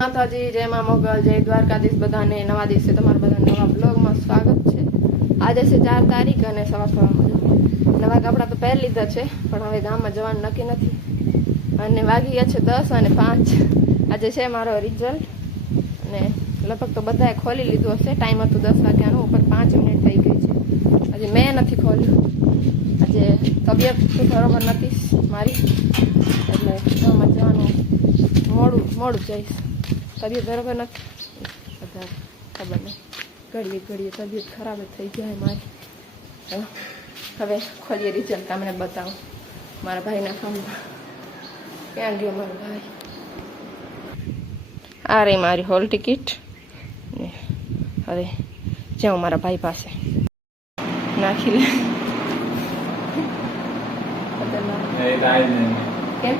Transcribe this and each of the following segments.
માતાજી, જય મા મોગલ, જય દ્વારકાધીશ. બધાને નવા દિવસે તમારા બધા નવા બ્લોગમાં સ્વાગત છે. આજે છે 4 તારીખ અને સવારમાં નવા કપડાં તો પહેરી લીધા છે, પણ હવે ગામમાં જવાનું નક્કી નથી. અને વાગી ગયા છે 10 અને 5. આજે છે મારો રિઝલ્ટ અને લગભગ તો બધાએ ખોલી લીધું હશે. ટાઈમ હતું 10 વાગ્યાનો, ઉપર 5 મિનિટ થઈ ગઈ છે. આજે મેં નથી ખોલ્યું. આજે તબિયત બરોબર નથી મારી, એટલે ગામમાં જવાનું મોડું જઈશ. તબિયત બરોબર નથી, બધા ખબર નહીં. ઘડીએ તબિયત ખરાબ થઈ જાય મારી. હવે ખોલીએ રિઝલ્ટ, તમને બતાવું. મારા ભાઈના ફોનમાં ક્યાં ગયો મારો ભાઈ? આ રહી મારી હોલ ટિકિટ. હવે જાઉં મારા ભાઈ પાસે, નાખી લે. કેમ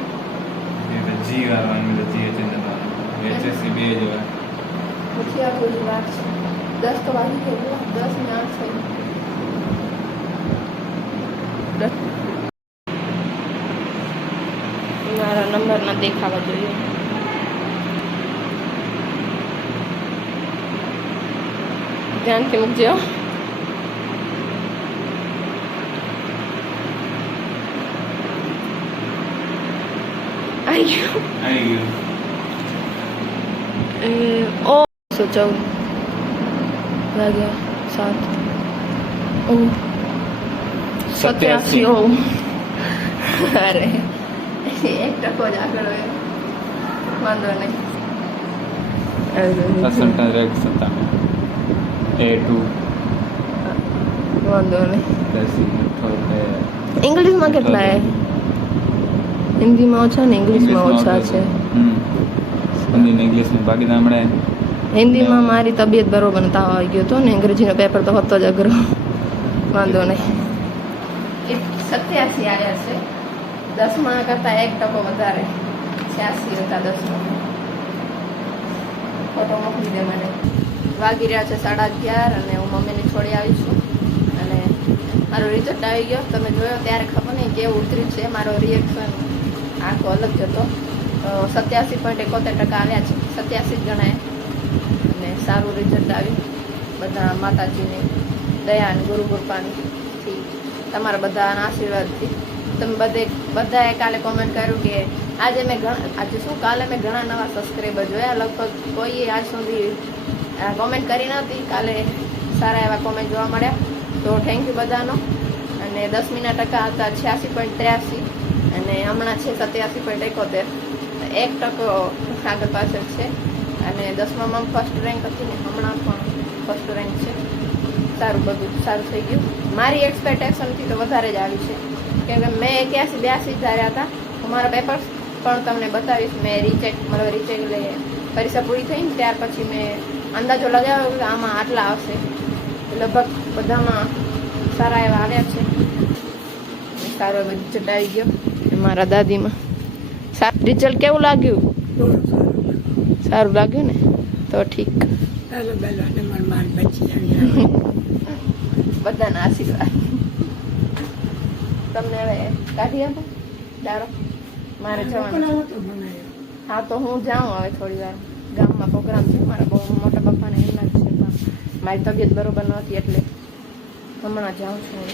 પછી આ કોઈ વાત છે? 10 તો વાગી ગયો, 10 ને 8 થઈ. મારા નંબર ના દેખાવા જોઈએ. ધ્યાનથી મૂકજો. આવી ગયું. ઓ 14 વાગ્યા 7. 87. અરે 1% જ આગળ હોય, વાંધો નહીં. વાંધો નહીં. ઇંગ્લિશમાં કેટલા હે? હિન્દીમાં ઓછા ને ઇંગ્લિશમાં ઓછા છે. હિન્દીમાં મારી તબિયત બરોબર તાવ આવી ગયો હતો ને, અંગ્રેજીનો પેપર તો હતો જ અઘરો. વાંધો નહીં. 87 આવ્યા છે. 10માં કરતા 1% વધારે. 86 હતા 10માં. ફોટો મોકલી દે મને. વાગી રહ્યા છે 11:30 અને હું મમ્મીને છોડી આવી છું. અને મારો રિઝલ્ટ આવી ગયો. તમે જોયો ત્યારે ખબર નહીં કેવું ઉતર્યું છે. મારો રિએક્શન આખો અલગ જ હતો. 87.71% આવ્યા છે, 87 જણાએ. અને સારું રિઝલ્ટ આવ્યું. બધા માતાજીની દયા અને ગુરુ કૃપાથી, તમારા બધાના આશીર્વાદથી. તમે બધાએ કાલે કોમેન્ટ કર્યું કે કાલે મેં ઘણા નવા સબસ્ક્રાઈબર જોયા. લગભગ કોઈએ આજ સુધી કોમેન્ટ કરી નહોતી. કાલે સારા એવા કોમેન્ટ જોવા મળ્યા, તો થેન્ક યુ બધાનો. અને 10મીના ટકા હતા 86.83 અને હમણાં છે 87.71. 1% આગળ પાછળ છે. અને 10માં ફર્સ્ટ રેન્ક હતી ને, હમણાં પણ ફર્સ્ટ રેન્ક છે. સારું, બધું સારું થઈ ગયું. મારી એક્સપેક્ટેશનથી તો વધારે જ આવી છે, કેમ કે મેં 81-82 ધાર્યા હતા. મારા પેપર્સ પણ તમને બતાવીશ. મેં રીચેક એટલે પરીક્ષા પૂરી થઈ ને ત્યાર પછી મેં અંદાજો લગાવ્યો કે આમાં આટલા આવશે. લગભગ બધામાં સારા એવા આવ્યા છે. સારો એવો રિઝલ્ટ આવી ગયો. મારા દાદીમાં સારું રિઝલ્ટ કેવું લાગ્યું? સારું લાગ્યું ને? તો ઠીક. બધાના આશીર્વાદ. તમને હવે કાઢી આપો દાડો. મારે જવાનું. હા, તો હું જાઉં હવે થોડી વાર. ગામમાં પ્રોગ્રામ છે મારા બહુ મોટા પપ્પાને, એમના છે. મારી તબિયત બરોબર નહોતી એટલે હમણાં જાઉં છું.